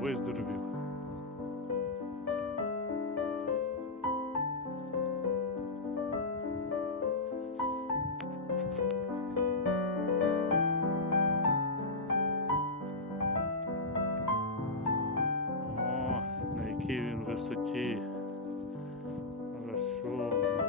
виздоровів. О, на якій він висоті. Хорошо.